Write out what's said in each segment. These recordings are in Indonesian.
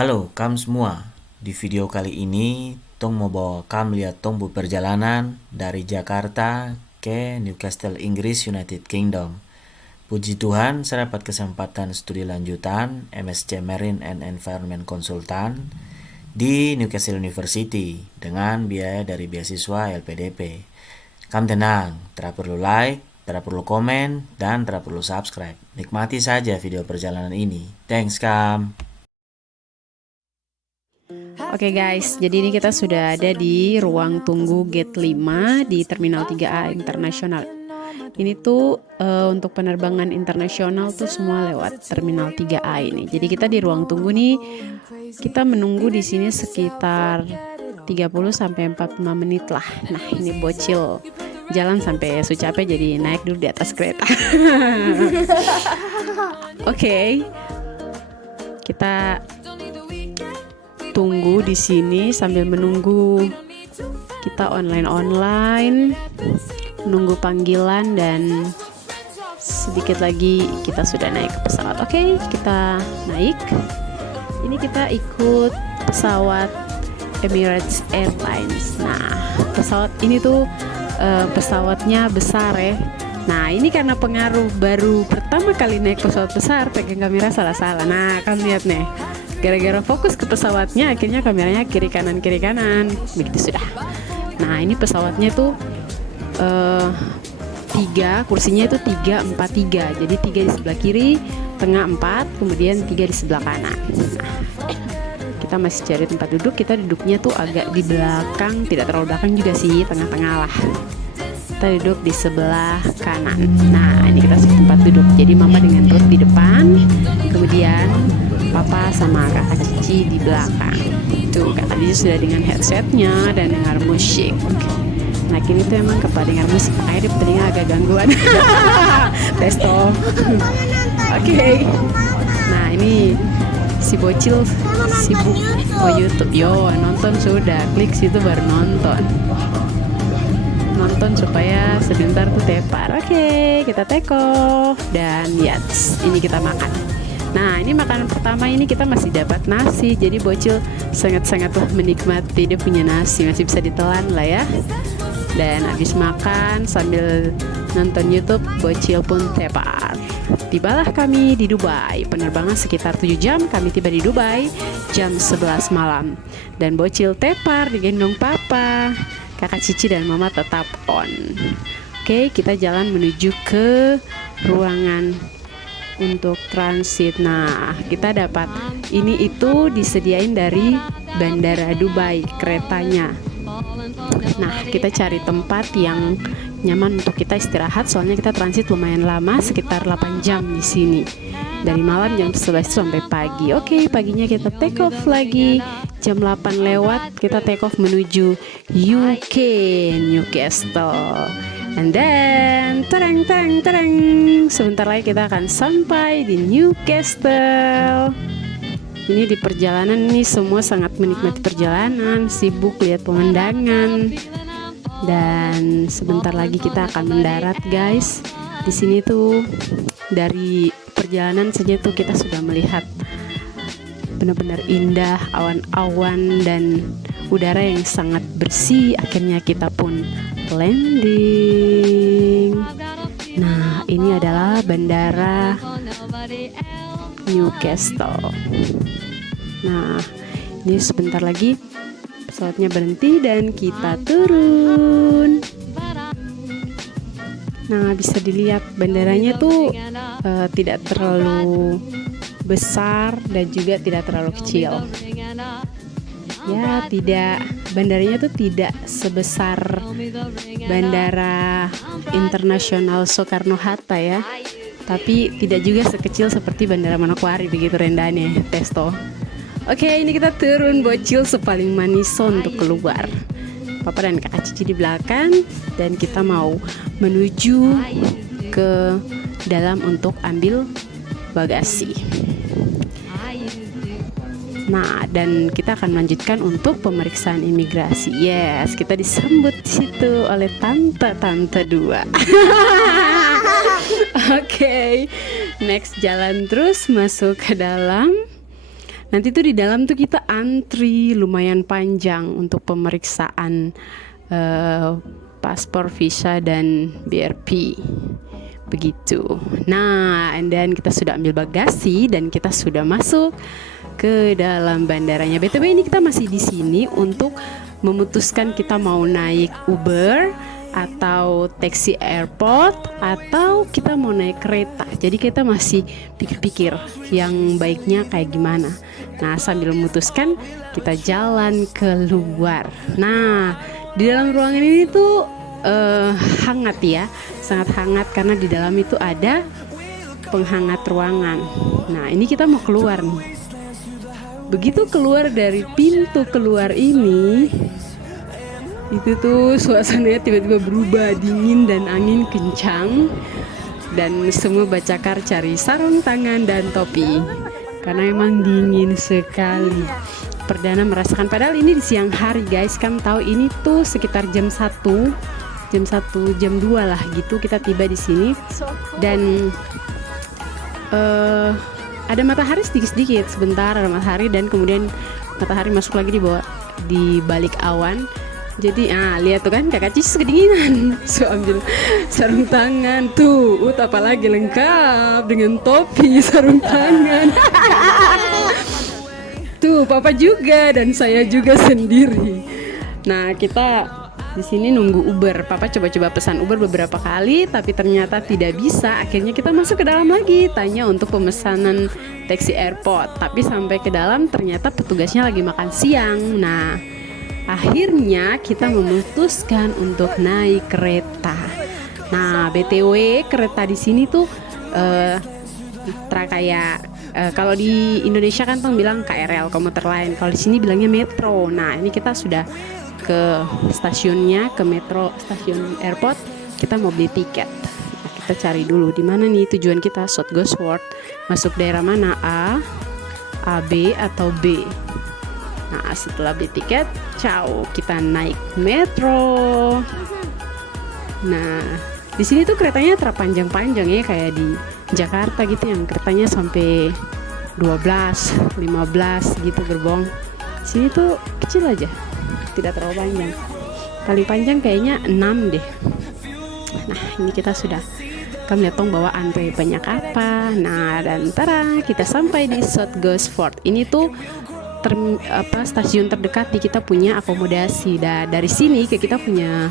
Halo, kam semua. Di video kali ini, Tong mau bawa kam lihat Tong bu perjalanan dari Jakarta ke Newcastle, Inggris, United Kingdom. Puji Tuhan, saya dapat kesempatan studi lanjutan MSc Marine and Environment Consultant di Newcastle University dengan biaya dari beasiswa LPDP. Kam tenang, tidak perlu like, tidak perlu komen, dan tidak perlu subscribe. Nikmati saja video perjalanan ini. Thanks, kam. Oke guys, jadi ini kita sudah ada di ruang tunggu gate 5 di Terminal 3A Internasional. Ini tuh untuk penerbangan internasional tuh semua lewat Terminal 3A ini. Jadi kita di ruang tunggu nih, kita menunggu di sini sekitar 30 sampai 45 menit lah. Nah, ini bocil jalan sampai su capek jadi naik dulu di atas kereta. Oke. Kita tunggu di sini sambil menunggu kita online menunggu panggilan dan sedikit lagi kita sudah naik ke pesawat. Oke, kita naik. Ini kita ikut pesawat Emirates Airlines. Nah, pesawat ini tuh pesawatnya besar ya. Nah, ini karena pengaruh baru pertama kali naik pesawat besar, pegang kamera salah-salah. Nah, kan lihat nih. Gara-gara fokus ke pesawatnya, akhirnya kameranya kiri kanan begitu sudah. Nah, ini pesawatnya tuh 3 kursinya itu 3, 4, 3. Jadi 3 di sebelah kiri, tengah 4, kemudian 3 di sebelah kanan. Nah, kita masih cari tempat duduk. Kita duduknya tuh agak di belakang, tidak terlalu belakang juga sih, tengah-tengah lah. Kita duduk di sebelah kanan. Nah, ini kita cari tempat duduk. Jadi mama dengan Ruth di depan, kemudian papa sama kakak Cici di belakang. Tuh, kakak Cici sudah dengan headsetnya dan dengar musik. Nah, kini tuh emang kepala dengar musik, makanya di telinga agak gangguan. Testo. Oke. Nah, ini si bocil sibuk YouTube. Yo, nonton sudah, klik situ baru nonton supaya sebentar tuh tepar. Oke, kita take off dan yes, ini kita makan. Nah, ini makanan pertama ini kita masih dapat nasi. Jadi bocil sangat-sangatlah menikmati dia punya nasi, masih bisa ditelan lah ya. Dan habis makan sambil nonton YouTube, bocil pun tepar. Tibalah kami di Dubai. Penerbangan sekitar 7 jam, kami tiba di Dubai jam 11 malam. Dan bocil tepar digendong papa. Kakak Cici dan mama tetap on. Oke, kita jalan menuju ke ruangan untuk transit. Nah, kita dapat ini itu disediain dari Bandara Dubai keretanya. Nah, kita cari tempat yang nyaman untuk kita istirahat, soalnya kita transit lumayan lama, sekitar 8 jam di sini. Dari malam jam 11 sampai pagi. Oke, paginya kita take off lagi. Jam 8 lewat kita take off menuju UK, Newcastle. And then tereng sebentar lagi kita akan sampai di Newcastle. Ini di perjalanan ini semua sangat menikmati perjalanan, sibuk lihat pemandangan. Dan sebentar lagi kita akan mendarat, guys. Di sini tuh dari perjalanan saja tuh kita sudah melihat benar-benar indah, awan-awan dan udara yang sangat bersih. Akhirnya kita pun landing. Nah, ini adalah bandara Newcastle. Nah, ini sebentar lagi pesawatnya berhenti dan kita turun. Nah, bisa dilihat bandaranya tuh tidak terlalu besar dan juga tidak terlalu kecil. Ya, bandaranya tuh tidak sebesar Bandara Internasional Soekarno-Hatta ya. Tapi tidak juga sekecil seperti Bandara Manokwari begitu rendahnya, Testo. Oke, ini kita turun, bocil sepaling maniso untuk keluar. Papa dan kakak Cici di belakang dan kita mau menuju ke dalam untuk ambil bagasi. Nah, dan kita akan melanjutkan untuk pemeriksaan imigrasi. Yes, kita disambut di situ oleh tante 2. Oke, next jalan terus masuk ke dalam. Nanti tuh di dalam tuh kita antri lumayan panjang untuk pemeriksaan paspor, visa, dan BRP. Begitu. Nah, and then kita sudah ambil bagasi dan kita sudah masuk ke dalam bandaranya. BTW ini kita masih di sini untuk memutuskan kita mau naik Uber atau taksi airport atau kita mau naik kereta. Jadi kita masih pikir-pikir yang baiknya kayak gimana. Nah, sambil memutuskan kita jalan keluar. Nah, di dalam ruangan ini tuh hangat ya, sangat hangat karena di dalam itu ada penghangat ruangan. Nah, ini kita mau keluar nih. Begitu keluar dari pintu keluar ini, itu tuh suasananya tiba-tiba berubah, dingin dan angin kencang, dan semua bacakar cari sarung tangan dan topi karena emang dingin sekali. Perdana merasakan, padahal ini di siang hari guys, kan tahu ini tuh sekitar jam 1, jam 2 lah gitu kita tiba di sini, dan ada matahari sedikit-sedikit, sebentar ada matahari dan kemudian matahari masuk lagi di balik awan. Jadi lihat tuh kan kakak Cis kedinginan. So ambil sarung tangan tuh, apalagi lengkap dengan topi, sarung tangan. Tuh papa juga dan saya juga sendiri. Nah, kita di sini nunggu Uber. Papa coba-coba pesan Uber beberapa kali, tapi ternyata tidak bisa. Akhirnya kita masuk ke dalam lagi, tanya untuk pemesanan taksi airport. Tapi sampai ke dalam ternyata petugasnya lagi makan siang. Nah, akhirnya kita memutuskan untuk naik kereta. Nah, BTW kereta di sini tuh kayak kalau di Indonesia kan tong bilang KRL, komuter lain. Kalau di sini bilangnya metro. Nah, ini kita sudah ke stasiunnya, ke metro stasiun airport. Kita mau beli tiket. Nah, kita cari dulu di mana nih tujuan kita, South Gosford. Masuk daerah mana? A, B atau B? Nah, setelah beli tiket, ciao, kita naik metro. Nah, di sini tuh keretanya terpanjang-panjang ya, kayak di Jakarta gitu yang keretanya sampai 12, 15 gitu gerbong. Sini tuh kecil aja, tidak terlalu panjang. Paling panjang kayaknya 6 deh. Nah, ini kita sudah lihat tong bawa antre banyak apa. Nah, dan tara, kita sampai di South Gosford. Ini tuh stasiun terdekat di kita punya akomodasi. Dari sini ke kita punya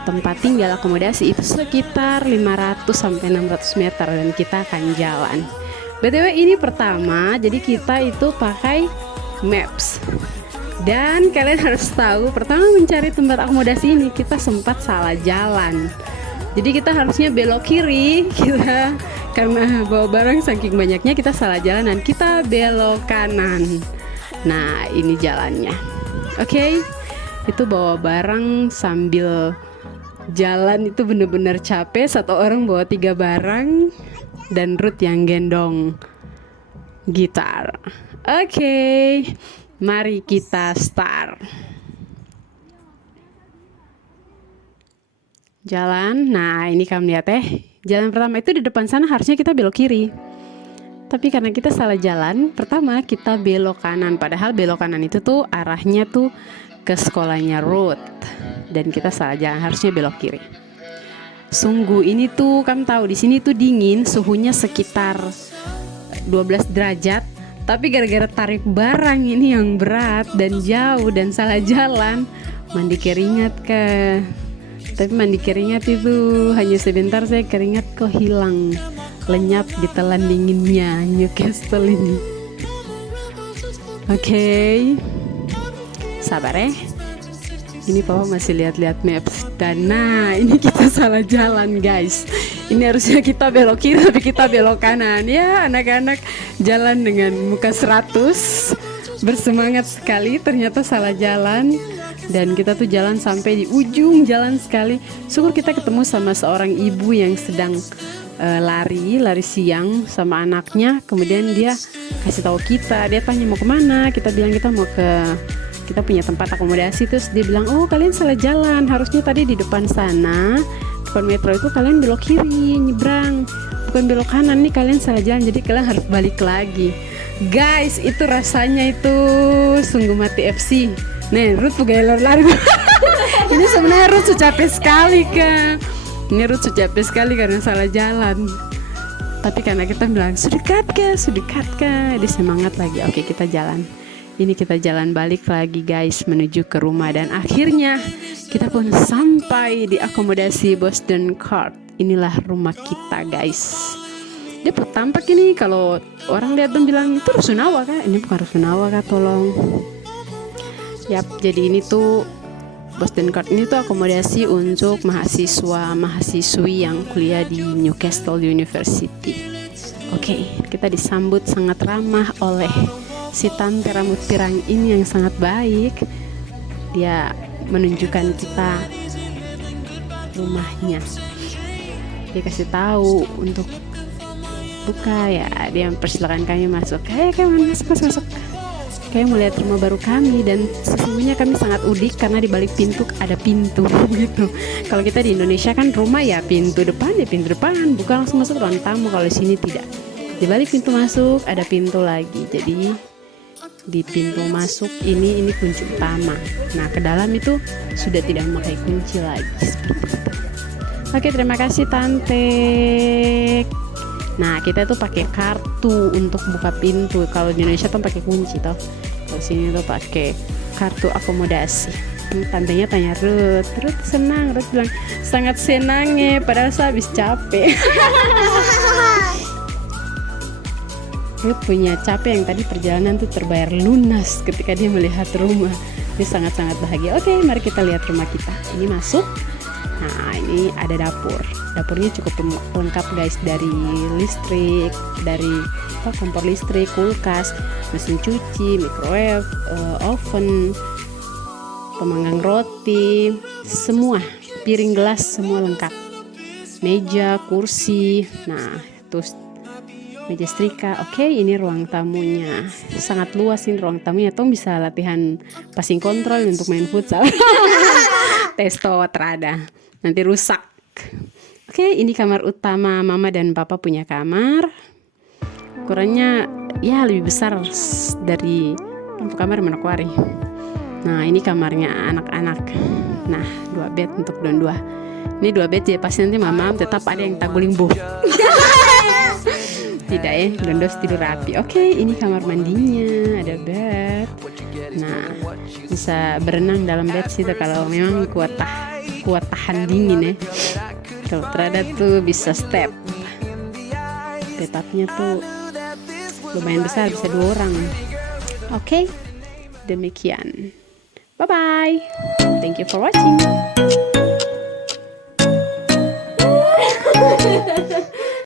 tempat tinggal akomodasi itu sekitar 500 sampai 600 meter dan kita akan jalan. BTW ini pertama, jadi kita itu pakai Maps. Dan kalian harus tahu, pertama mencari tempat akomodasi ini kita sempat salah jalan. Jadi kita harusnya belok kiri, kita karena bawa barang saking banyaknya kita salah jalan dan kita belok kanan. Nah, ini jalannya. Oke. Itu bawa barang sambil jalan itu bener-bener capek. Satu orang bawa 3 barang dan Ruth yang gendong gitar. Oke, mari kita start jalan. Nah, ini kamu lihat jalan pertama itu di depan sana harusnya kita belok kiri, tapi karena kita salah jalan, pertama kita belok kanan. Padahal belok kanan itu tuh arahnya tuh ke sekolahnya Ruth, dan kita salah jalan, harusnya belok kiri. Sungguh ini tuh kamu tahu di sini tuh dingin, suhunya sekitar 12 derajat. Tapi gara-gara tarik barang ini yang berat dan jauh dan salah jalan, mandi keringat Tapi mandi keringat itu hanya sebentar, saya keringat kok hilang, lenyap di telan dinginnya Newcastle ini. Oke. Sabar ini papa masih lihat-lihat maps. Dan nah, ini kita salah jalan guys. Ini harusnya kita belok kiri tapi kita belok kanan. Ya, anak-anak jalan dengan muka 100, bersemangat sekali, ternyata salah jalan. Dan kita tuh jalan sampai di ujung jalan sekali. Syukur kita ketemu sama seorang ibu yang sedang lari siang sama anaknya. Kemudian dia kasih tahu kita, dia tanya mau kemana. Kita bilang kita mau kita punya tempat akomodasi. Terus dia bilang, oh kalian salah jalan, harusnya tadi di depan sana, depan metro itu kalian belok kiri, nyebrang. bukan belok kanan nih, kalian salah jalan, jadi kalian harus balik lagi. Guys, itu rasanya itu sungguh mati FC. Nih, Ruth juga lari. Ini sebenarnya Ruth sudah capek sekali kan. Ini Ruth sudah capek sekali karena salah jalan. Tapi karena kita bilang sudah dekat kah, dia semangat lagi. Oke, kita jalan. Ini kita jalan balik lagi guys menuju ke rumah, dan akhirnya kita pun sampai di akomodasi Boston Court. Inilah rumah kita guys. Dia pun tampak ini, kalau orang lihat dan bilang itu Rusunawa kah? Ini bukan Rusunawa kah, tolong. Yap, jadi ini tuh Boston Court ini tuh akomodasi untuk mahasiswa-mahasiswi yang kuliah di Newcastle University. Oke, kita disambut sangat ramah oleh si tante rambut pirang ini yang sangat baik. Dia menunjukkan kita rumahnya. Dia kasih tahu untuk buka ya, dia mempersilakan kami masuk. Masuk. Kayak melihat rumah baru kami, dan sesungguhnya kami sangat udik karena di balik pintu ada pintu gitu. Kalau kita di Indonesia kan rumah ya pintu depan, bukan langsung masuk ruang tamu. Kalau di sini tidak. Di balik pintu masuk ada pintu lagi. Jadi di pintu masuk ini kunci utama. Nah, ke dalam itu sudah tidak memakai kunci lagi seperti itu. Oke, terima kasih tante. Nah, kita tuh pakai kartu untuk buka pintu. Kalau di Indonesia tuh pakai kunci toh. Kalau sini tuh pakai kartu akomodasi. Tantenya tanya Ruth senang. Ruth bilang sangat senang ya, padahal saya habis capek. Ruth punya capek yang tadi perjalanan tuh terbayar lunas ketika dia melihat rumah. Dia sangat-sangat bahagia. Oke, mari kita lihat rumah kita. Ini masuk. Nah, ini ada dapur. Dapurnya cukup lengkap guys, dari listrik, dari kompor listrik, kulkas, mesin cuci, microwave, oven, pemanggang roti, semua, piring gelas semua lengkap. Meja, kursi, nah terus meja setrika. Oke, ini ruang tamunya. Sangat luas ini ruang tamunya. Tong bisa latihan passing control untuk main futsal. Testo terada. Nanti rusak. Oke, ini kamar utama. Mama dan papa punya kamar. Ukurannya ya lebih besar dari untuk kamar Manokwari. Nah, ini kamarnya anak-anak. Nah, 2 bed untuk dua. Ini 2 bed ya, pasti nanti mama tetap ada yang taguling bu. Tidak ya, Dondos tidur rapi. Oke, ini kamar mandinya, ada bed. Nah, bisa berenang dalam bed situ kalau memang kuat tahan dingin ya. Kalau terada tuh bisa step. Bathtubnya tuh lumayan besar, bisa 2 orang. Oke, demikian. Bye bye. Thank you for watching.